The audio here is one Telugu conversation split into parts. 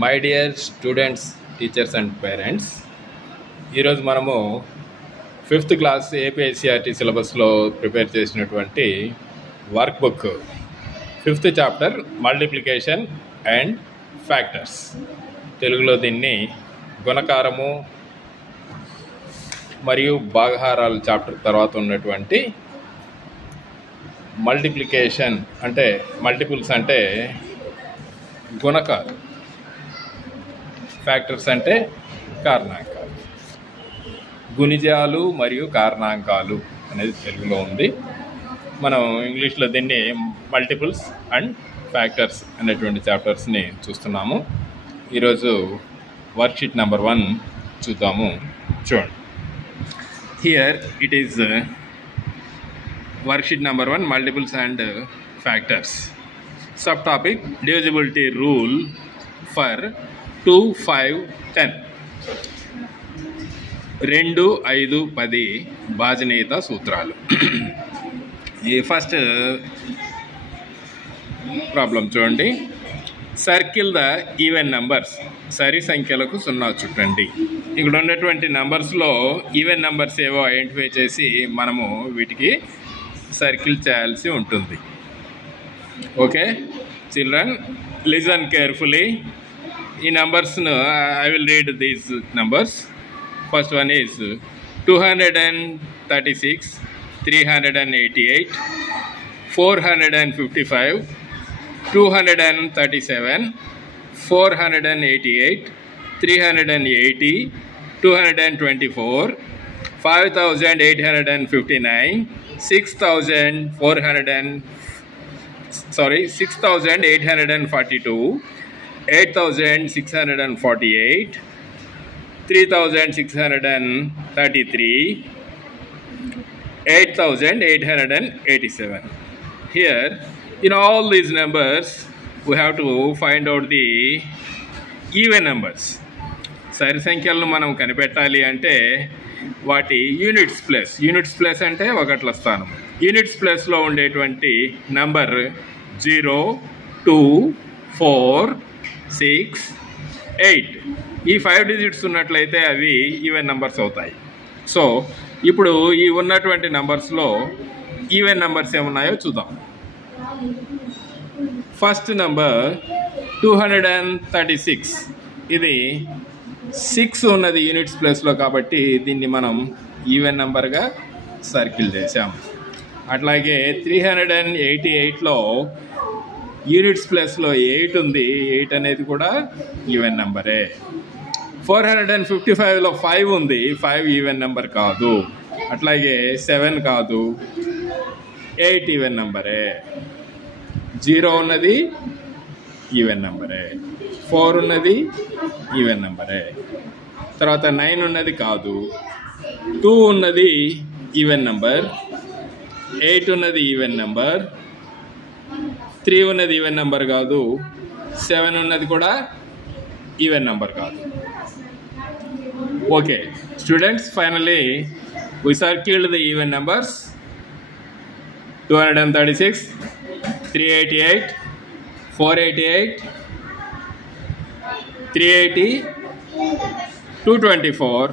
My dear students, teachers and parents, ఈరోజు మనము 5th క్లాస్ ఏపీఎస్సీఆర్టీ సిలబస్లో ప్రిపేర్ చేసినటువంటి work book 5th chapter multiplication and factors, తెలుగులో దీన్ని గుణకారము మరియు భాగహారాలు చాప్టర్ తర్వాత ఉన్నటువంటి మల్టిప్లికేషన్ అంటే మల్టిపుల్స్ అంటే గుణకాలు, ఫ్యాక్టర్స్ అంటే కారణాంకాలు, గుణిజాలు మరియు కారణాంకాలు అనేది తెలుగులో ఉంది. మనం ఇంగ్లీష్లో దీన్ని మల్టిపుల్స్ అండ్ ఫ్యాక్టర్స్ అనేటువంటి చాప్టర్స్ని చూస్తున్నాము. ఈరోజు వర్క్షీట్ నెంబర్ 1 చూద్దాము. చూడండి, here it is worksheet number 1 multiples and factors. Sub topic divisibility rule for 2, 5, 10. 2, 5, 10 భాజనీయత సూత్రాలు. ఈ ఫస్ట్ ప్రాబ్లం చూడండి. Circle the even numbers. సరి సంఖ్యలకు 0 చుట్టండి. ఇక్కడ ఉన్నటువంటి నంబర్స్లో ఈవెన్ నంబర్స్ ఏవో ఐడెంటిఫై చేసి మనము వీటికి సర్కిల్ చేయాల్సి ఉంటుంది. Okay children, listen carefully. ఈ నంబర్స్ను I will read these numbers. First one is 236, 388, 455, 237, 488, 380, 224, 5859, 6842, 8648, 3633, 8887. Here, in all these numbers, we have to find out the even numbers. సరి సంఖ్యలను మనం కనిపెట్టాలి అంటే వాటి యూనిట్స్ ప్లేస్ అంటే ఒకట్ల స్థానం. యూనిట్స్ ప్లేస్లో ఉండేటువంటి నంబర్ 0, 2, 4, 6, 8 ఈ 5 డిజిట్స్ ఉన్నట్లయితే అవి ఈవెన్ నంబర్స్ అవుతాయి. సో ఇప్పుడు ఈ ఉన్నటువంటి నంబర్స్లో ఈవెన్ నంబర్స్ ఏమున్నాయో చూద్దాం. First number 236. ఇది 6 ఉన్నది యూనిట్స్ ప్లేస్లో కాబట్టి దీన్ని మనం ఈవెన్ నంబర్గా సర్కిల్ చేసాం. అట్లాగే 388లో యూనిట్స్ ప్లేస్లో 8 ఉంది. 8 అనేది కూడా ఈవెన్ నంబరే. 455లో 5 ఉంది. 5 ఈవెన్ నెంబర్ కాదు. అట్లాగే 7 కాదు. 8 ఈవెన్ నెంబరే. 0 ఉన్నది ఈవెన్ నెంబరే. 4 ఉన్నది ఈవెన్ నెంబరే. తర్వాత 9 ఉన్నది కాదు. 2 ఉన్నది ఈవెన్ నెంబర్. 8 ఉన్నది ఈవెన్ నెంబర్. 3 ఉన్నది ఈవెన్ నెంబర్ కాదు. 7 ఉన్నది కూడా ఈవెన్ నెంబర్ కాదు. Okay students, finally we circled the even numbers. 236, 388, 488, 380, 224,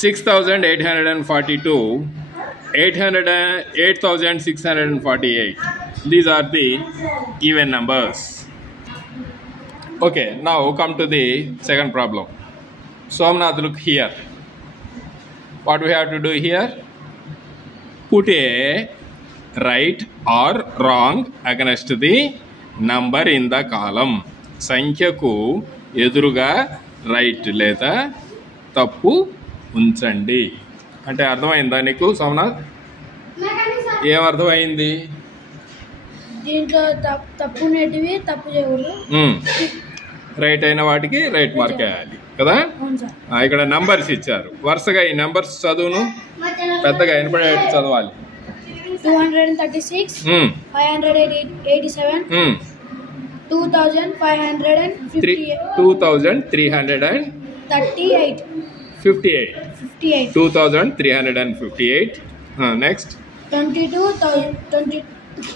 6842, 8648. These are the even numbers. Okay, now come to the second problem. Somnath, look here. What we have to do here? Put a right or wrong against the number in the column. సంఖ్యకు ఎదురుగా రైట్ లేదా తప్పు ఉంచండి. అంటే అర్థమైందా నీకు సోమనాథ్? ఏం అర్థమైంది? దీంట్లో తప్పు నెటివి తప్పు చేయకూడదు. రైట్ అయిన వాటికి రైట్ మార్క్ వేయాలి కదా. ఇక్కడ నంబర్స్ ఇచ్చారు. వరుసగా ఈ నంబర్స్ చదువును పెద్దగా వినపడేట్టు చదవాలి. 236, 587, 2358, 2358. Next 22,000.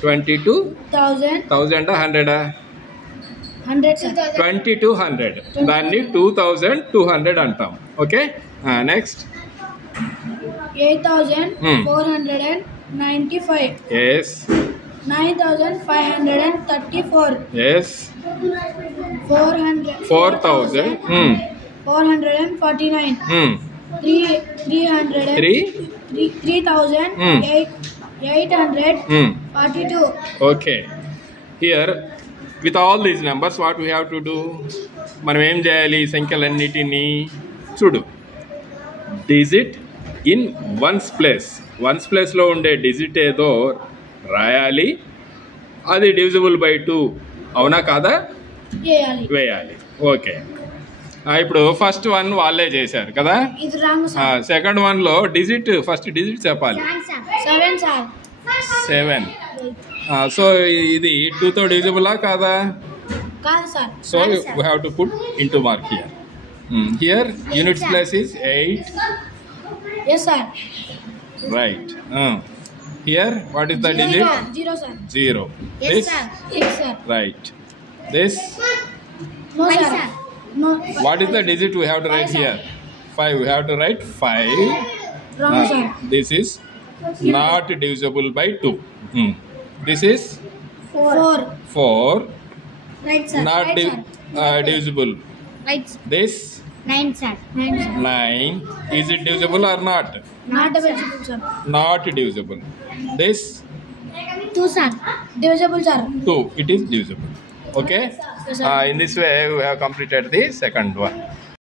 22,000 100 100 sir. 2200. దాన్ని 2200 అంటాం. Okay, next 8,495. yes 9,534. yes 400. 4000 449. 300. 3,842. okay. Here with all these numbers what we have to do, మనం ఏం చేయాలి? ఈ సంఖ్యలన్నిటినీ చూడు, digit in ones place. Once ప్లేస్లో ఉండే డిజిట్ ఏదో రాయాలి, అది డివిజిబుల్ బై 2 అవునా కాదా? చేయాలి. వేయాలి. ఓకే, ఇప్పుడు ఫస్ట్ వన్ వాళ్ళే చేశారు కదా. ఇది రాంగ్ సార్. సెకండ్ వన్లో డిజిట్, ఫస్ట్ డిజిట్ చెప్పాలి. 7 సార్. 7. సో ఇది 2తో డివిజిబులా కాదా? కాదు sir. So we have to put into mark here. Here units place is 8. Yes sir. Right. Here what is the digit? 0 sir. 0. Yes This sir. Yes sir. right. This No sir. No. what is the digit we have to write here? 5. We have to write 5. Wrong sir. This is not divisible by 2. This is 4. Right sir. Not Right, sir. divisible. Right. This 9 sir. 9 sir. 9. Is it divisible or not? Not divisible sir. Not divisible. This 2 sir. Divisible sir. 2. It is divisible. Okay. Yes, sir. In this way we have completed the second one.